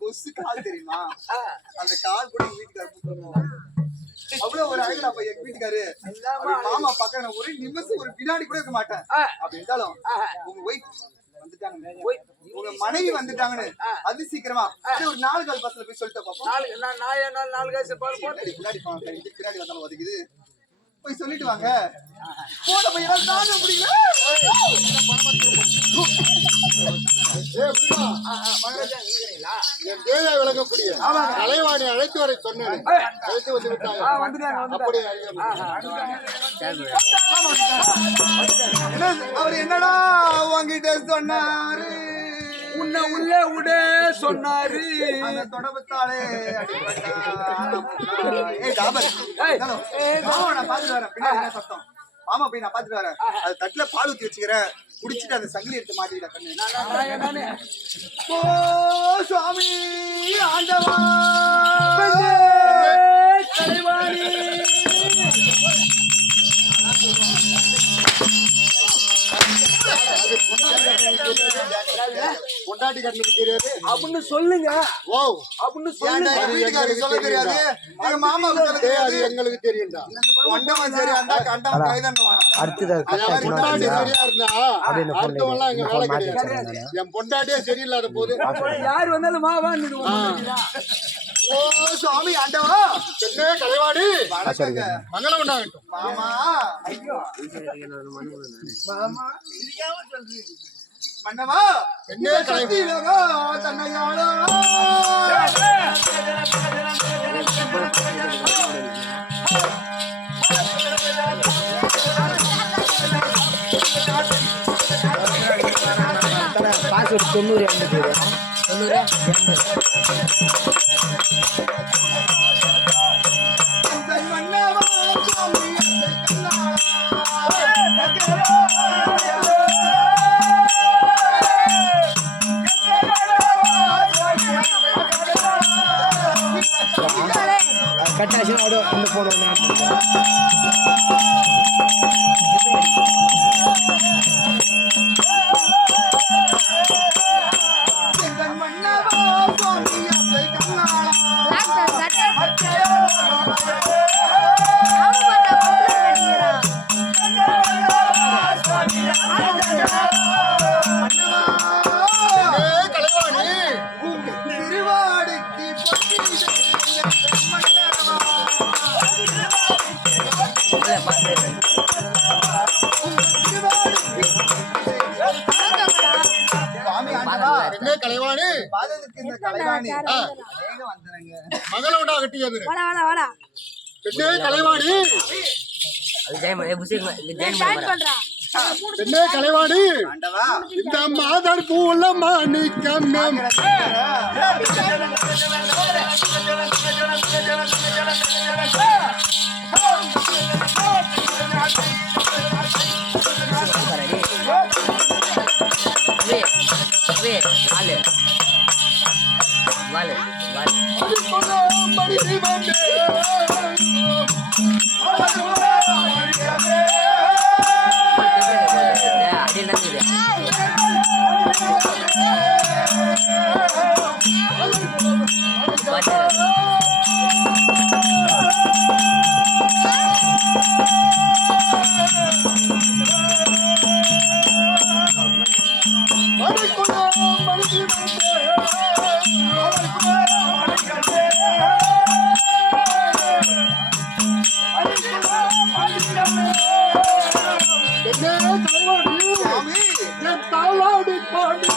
கொசு கால் தெரியுமா? அந்த கால் கூட எங்க வீட்டுக்காரர் அவ்வளவு ஒரு அழகுடா பையன் எங்க வீட்டுக்காரு. மாமா பக்கம் ஒரு நிமிஷம் ஒரு வினாடி கூட இருக்க மாட்டேன். அப்படி இருந்தாலும் உங்க ஒய்ஃப் வந்துட்டாங்க, உங்க மனைவி வந்துட்டாங்கன்னு அது சீக்கிரமா ஒரு 4 கால் பஸ்ல போய் சொல்லிட்டு பாப்போம். பின்னாடி பின்னாடி வந்தாலும் ஒதுக்குது போய் சொல்லிட்டு வாங்க. போன பையன் தாங்க முடியல. விளக்கக்கூடிய கலைவாணி அழைத்து வரை சொன்னேன். அழைத்து வந்து விட்டாங்க. அவர் என்னடா உங்ககிட்ட சொன்னாரு? உன்னை உள்ளே விட சொன்னாரு. தொடர்பத்தாலே நான் பாத்துட்டு வரேன். பின்னாடி சத்தம். மாமா போய் நான் பாத்துட்டு வரேன். அது தட்டுல பால் ஊத்தி வச்சுக்கிறேன். குடிச்சிட்டு அந்த சங்கிலி எடுத்து மாட்டிக்கிட்ட கண்ணு. ஓ சுவாமி ஆண்டவா கலைவாணி பொண்டாட்டி கண்ணுக்கு தெரியாது அப்படின்னு சொல்லுங்க. ஓ அப்படின்னு சொல்லுங்க. சொல்ல தெரியாது. எங்க மாமாவுக்கு சொல்ல தெரியாது. எங்களுக்கு தெரியும்டா. கண்டவன் சரியா இருந்தா கண்டவன் கைதன்னுவான். பொண்டாட்டி சரியா இருந்தா அடுத்தவெல்லாம் எங்க வேலை கிடையாது. என் பொண்டாட்டியே சரியில்லாத போது யார் வந்தாலும் மாவான்னு. ஓ சுவாமி ஆண்டவா சென்னை கலைவாடி மங்களம் உண்டாகட்டும். மாமா ஐயோ மாமா மன்னவா சென்னை கலைவாடி தன்னையாளோ பாஸ்வேர்டு 90 கட்டாச்சு அந்த போன கலைவாணி மகள உண்டாகட்டியது கலைவாணி பெண்ணே கலைவாணி இந்த மாதர் பூல மாணிக்கம் தாளாடி பாடி